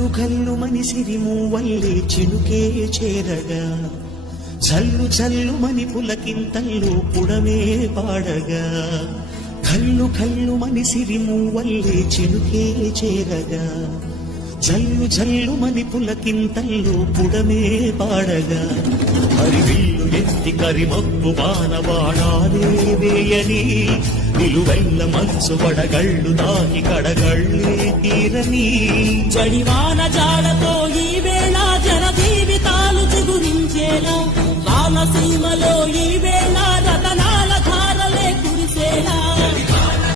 ఘల్లు ఘల్లు మని సిరిమూవల్లే చినుకే చేరగా జల్లు జల్లు మని పులకింతల్లో పుడమే పాడగా ఘల్లు ఘల్లు మని సిరిమూవల్లే చినుకే చేరగా జల్లు జల్లు మని పులకింతల్లో పుడమే పాడగా హరివిల్లు ఎత్తి కరిమబ్బు బాణవాడాలే వేయని నిలువెల్ల మనసు వడగళ్ళు దాని కడగళ్ళే తీరని జడివాన జాడతో ఈ వేళ జన జీవితాలు చిగురించేలా రాలసీమలో ఈ వేళ రతనా